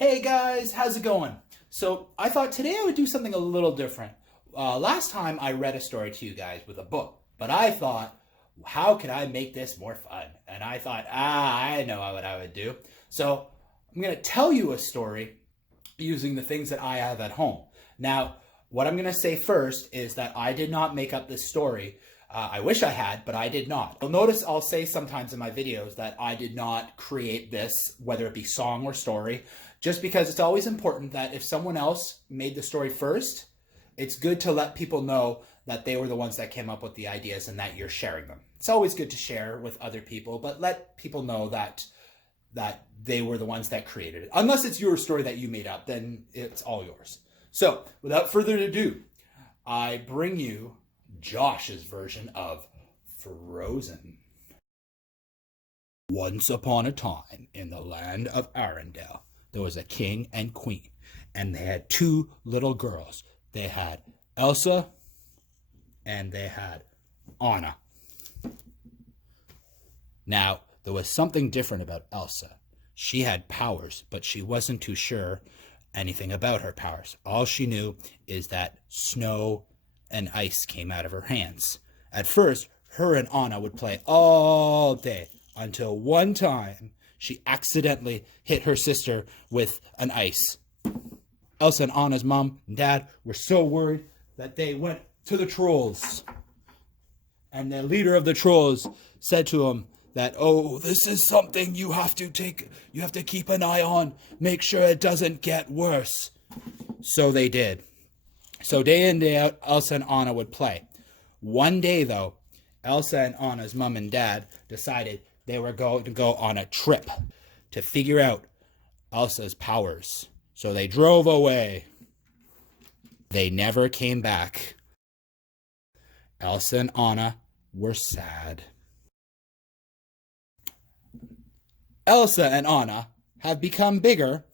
Hey guys, how's it going? So I thought today I would do something a little different. Last time I read a story to you guys with a book, but I thought, how could I make this more fun? And I thought, I know what I would do. So I'm going to tell you a story using the things that I have at home. Now, what I'm going to say first is that I did not make up this story. I wish I had, but I did not. You'll notice I'll say sometimes in my videos that I did not create this, whether it be song or story, just because it's always important that if someone else made the story first, it's good to let people know that they were the ones that came up with the ideas and that you're sharing them. It's always good to share with other people, but let people know that they were the ones that created it. Unless it's your story that you made up, then it's all yours. So, without further ado, I bring you Josh's version of Frozen. Once upon a time, in the land of Arendelle, there was a king and queen, and they had two little girls. They had Elsa and they had Anna. Now, there was something different about Elsa. She had powers, but she wasn't too sure anything about her powers. All she knew is that snow and ice came out of her hands. At first, her and Anna would play all day until one time she accidentally hit her sister with an ice. Elsa and Anna's mom and dad were so worried that they went to the trolls. And the leader of the trolls said to them that, this is something you have to keep an eye on. Make sure it doesn't get worse. So they did. So day in, day out, Elsa and Anna would play. One day, though, Elsa and Anna's mom and dad decided they were going to go on a trip to figure out Elsa's powers. So they drove away. They never came back. Elsa and Anna were sad. Elsa and Anna have become bigger,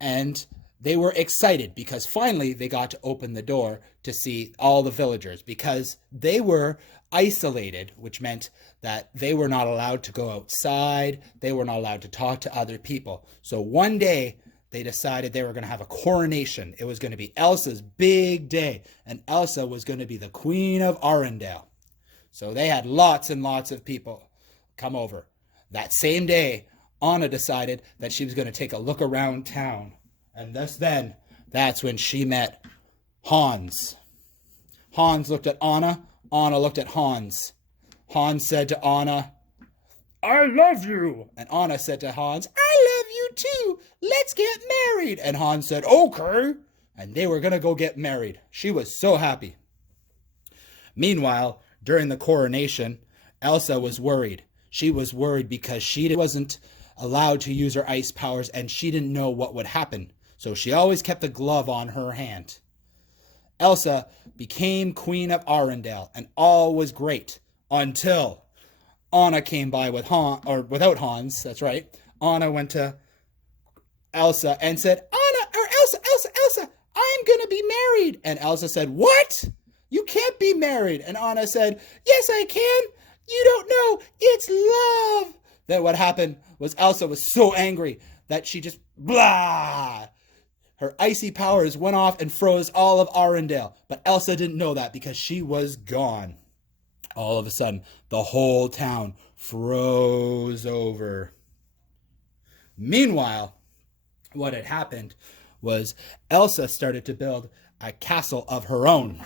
and they were excited because finally they got to open the door to see all the villagers, because they were isolated, which meant that they were not allowed to go outside. They were not allowed to talk to other people. So one day they decided they were going to have a coronation. It was going to be Elsa's big day, and Elsa was going to be the Queen of Arendelle. So they had lots and lots of people come over. That same day, Anna decided that she was going to take a look around town. And that's when she met Hans. Hans looked at Anna. Anna looked at Hans. Hans said to Anna, "I love you." And Anna said to Hans, "I love you too. Let's get married." And Hans said, "Okay." And they were going to go get married. She was so happy. Meanwhile, during the coronation, Elsa was worried. She was worried because she wasn't allowed to use her ice powers, and she didn't know what would happen. So she always kept a glove on her hand. Elsa became Queen of Arendelle, and all was great until Anna came by without Hans. That's right. Anna went to Elsa and said, Elsa, I'm going to be married. And Elsa said, "What? You can't be married." And Anna said, "Yes, I can. You don't know. It's love." Then what happened was Elsa was so angry that she just blah. Her icy powers went off and froze all of Arendelle. But Elsa didn't know that because she was gone. All of a sudden, the whole town froze over. Meanwhile, what had happened was Elsa started to build a castle of her own.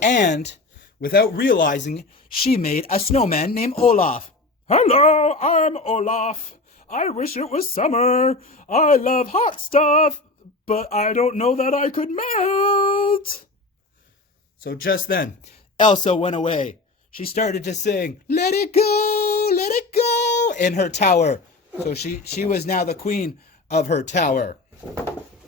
And without realizing, she made a snowman named Olaf. "Hello, I'm Olaf. I wish it was summer. I love hot stuff, but I don't know that I could melt." So just then, Elsa went away. She started to sing, let it go, in her tower. So she was now the queen of her tower.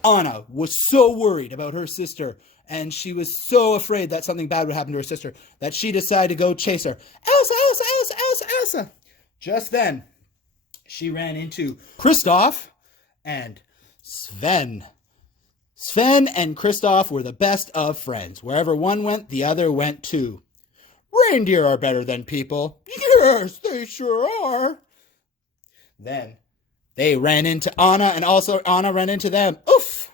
Anna was so worried about her sister, and she was so afraid that something bad would happen to her sister, that she decided to go chase her. Elsa. Just then, she ran into Kristoff and Sven. Sven and Kristoff were the best of friends. Wherever one went, the other went too. "Reindeer are better than people." "Yes, they sure are." Then They ran into Anna, and also Anna ran into them. Oof!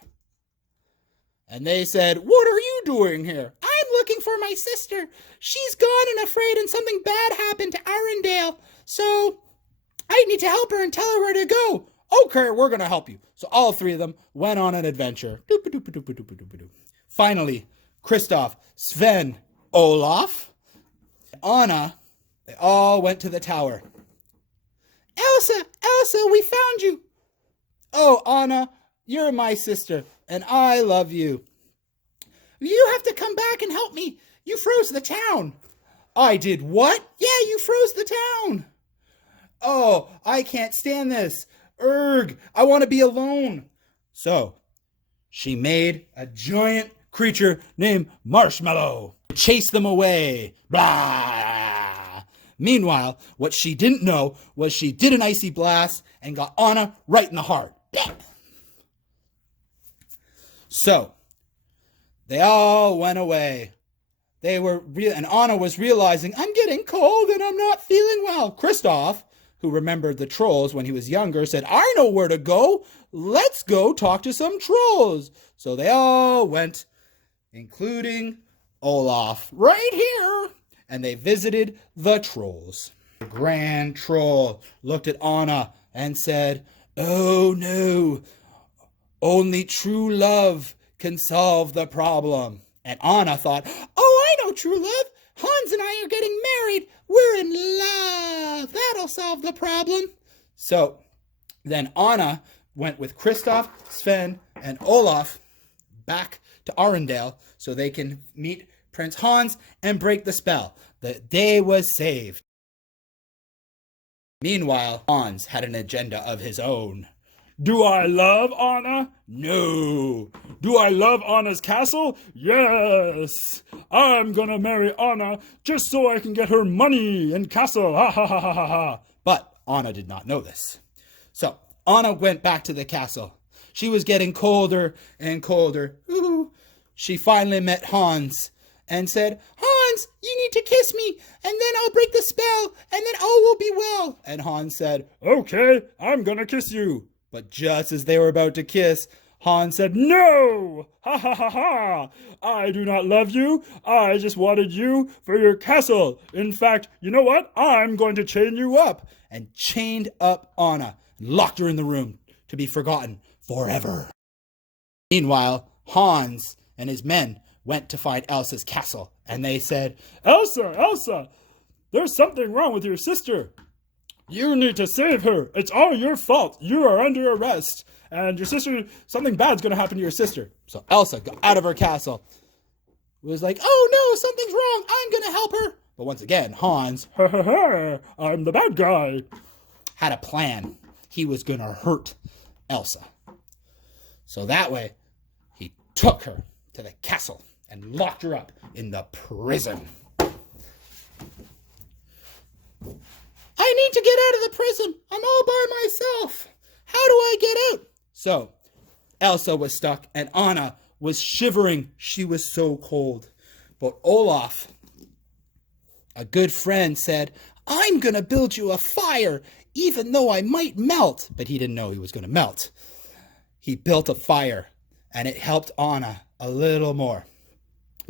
And they said, "What are you doing here?" "I'm looking for my sister. She's gone and afraid, and something bad happened to Arendelle. So I need to help her and tell her where to go." "Okay, we're going to help you." So all three of them went on an adventure. Finally, Kristoff, Sven, Olaf, Anna, they all went to the tower. Elsa, we found you." "Oh, Anna, you're my sister, and I love you." "You have to come back and help me. You froze the town." "I did what?" "Yeah, you froze the town." "Oh, I can't stand this. Urgh, I want to be alone." So she made a giant creature named Marshmallow to chase them away. Blah. Meanwhile, what she didn't know was she did an icy blast and got Anna right in the heart. So they all went away. And Anna was realizing, "I'm getting cold and I'm not feeling well." Kristoff, who remembered the trolls when he was younger, said, "I know where to go. Let's go talk to some trolls." So they all went, including Olaf, right here. And they visited the trolls. The Grand Troll looked at Anna and said, "Oh no, only true love can solve the problem." And Anna thought, "Oh, I know true love. Hans and I are getting married. We're in love. That'll solve the problem." So then Anna went with Kristoff, Sven, and Olaf back to Arendelle so they can meet Prince Hans and break the spell. The day was saved. Meanwhile, Hans had an agenda of his own. Do I love Anna? No. Do I love Anna's castle? Yes. I'm gonna marry Anna just so I can get her money and castle. Ha ha ha ha ha ha. But Anna did not know this. So Anna went back to the castle. She was getting colder and colder. Ooh. She finally met Hans and said, "Hans, you need to kiss me, and then I'll break the spell, and then all will be well." And Hans said, "Okay, I'm gonna kiss you." But just as they were about to kiss, Hans said, "No! Ha ha ha ha! I do not love you. I just wanted you for your castle. In fact, you know what? I'm going to chain you up." And chained up Anna and locked her in the room to be forgotten forever. Meanwhile, Hans and his men went to find Elsa's castle, and they said, Elsa, there's something wrong with your sister. You need to save her. It's all your fault. You are under arrest. And your sister, something bad's going to happen to your sister." So Elsa got out of her castle, was like, "Oh no, something's wrong. I'm going to help her." But once again, Hans, I'm the bad guy, had a plan. He was going to hurt Elsa. So that way, he took her to the castle and locked her up in the prison. "I need to get out of the prison. I'm all by myself. How do I get out?" So Elsa was stuck and Anna was shivering. She was so cold. But Olaf, a good friend, said, "I'm going to build you a fire, even though I might melt." But he didn't know he was going to melt. He built a fire, and it helped Anna a little more.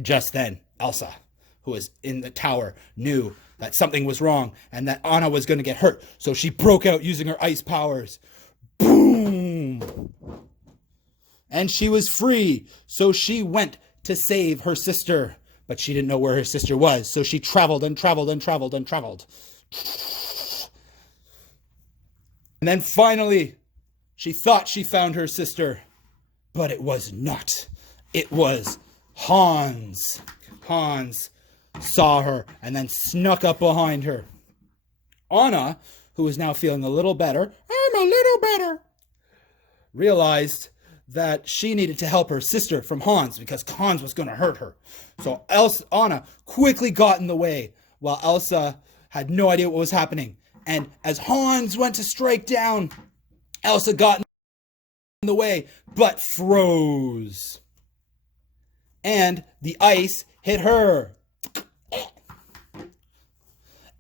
Just then, Elsa, who was in the tower, knew that something was wrong and that Anna was going to get hurt. So she broke out using her ice powers. Boom! And she was free. So she went to save her sister. But she didn't know where her sister was. So she traveled and traveled and traveled and traveled. And then finally, she thought she found her sister. But it was not. It was Hans. Hans saw her and then snuck up behind her. Anna, who was now feeling a little better, "I'm a little better," realized that she needed to help her sister from Hans because Hans was going to hurt her. So Anna quickly got in the way while Elsa had no idea what was happening. And as Hans went to strike down, Elsa got in the way but froze. And the ice hit her.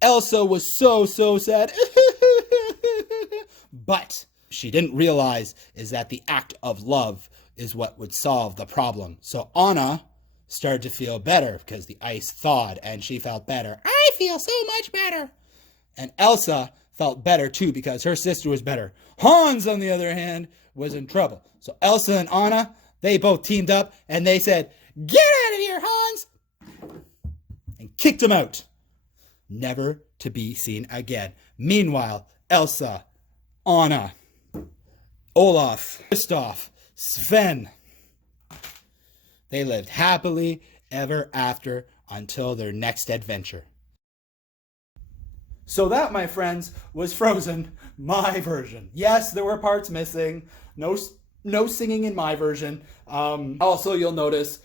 Elsa was so sad. But she didn't realize is that the act of love is what would solve the problem. So Anna started to feel better because the ice thawed and she felt better. I feel so much better. And Elsa felt better too because her sister was better. Hans, on the other hand, was in trouble. So Elsa and Anna, they both teamed up and they said, "Get out of here, Hans!" and kicked him out, never to be seen again. Meanwhile, Elsa, Anna, Olaf, Kristoff, Sven, they lived happily ever after until their next adventure. So that, my friends, was Frozen, my version. Yes, there were parts missing. No singing in my version. Also, you'll notice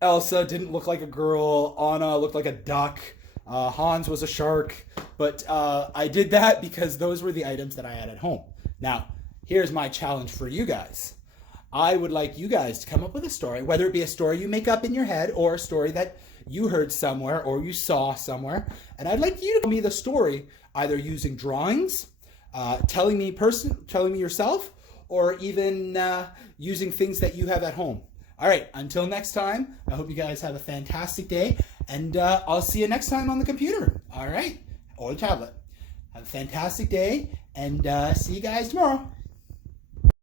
Elsa didn't look like a girl. Anna looked like a duck. Hans was a shark. But I did that because those were the items that I had at home. Now, here's my challenge for you guys. I would like you guys to come up with a story, whether it be a story you make up in your head or a story that you heard somewhere or you saw somewhere. And I'd like you to tell me the story either using drawings, telling me yourself, or even using things that you have at home. All right, until next time, I hope you guys have a fantastic day, and I'll see you next time on the computer, all right, or the tablet. Have a fantastic day, and see you guys tomorrow.